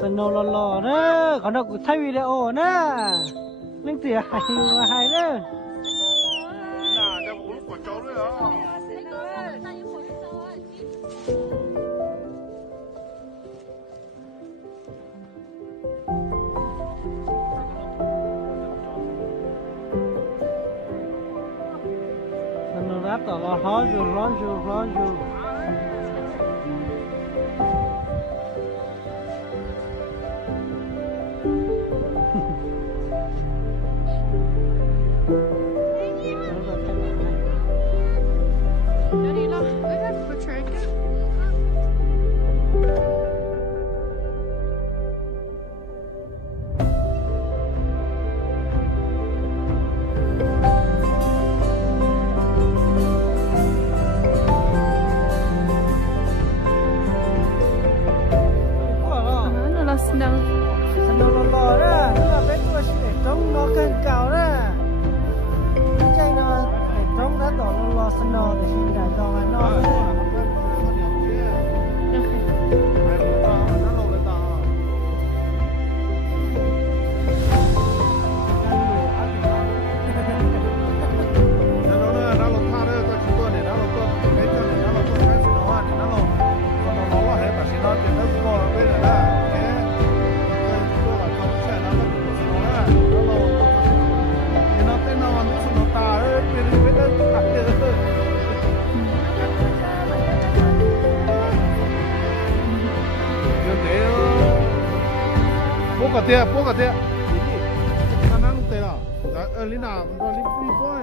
sân nô lò lò đó còn đâu thay video nữa linh tỉa hay nữa là cho bố của cháu nữa đó. sân nô đáp tỏ lo rồi sân nô lò lò đó tức là bé tôi sẽ trống nó cân cao đó cái nó trống đó tỏ lò sân nô để xin đại dòng là nó bố cả tia, khả năng tệ là, lính nào, lính phi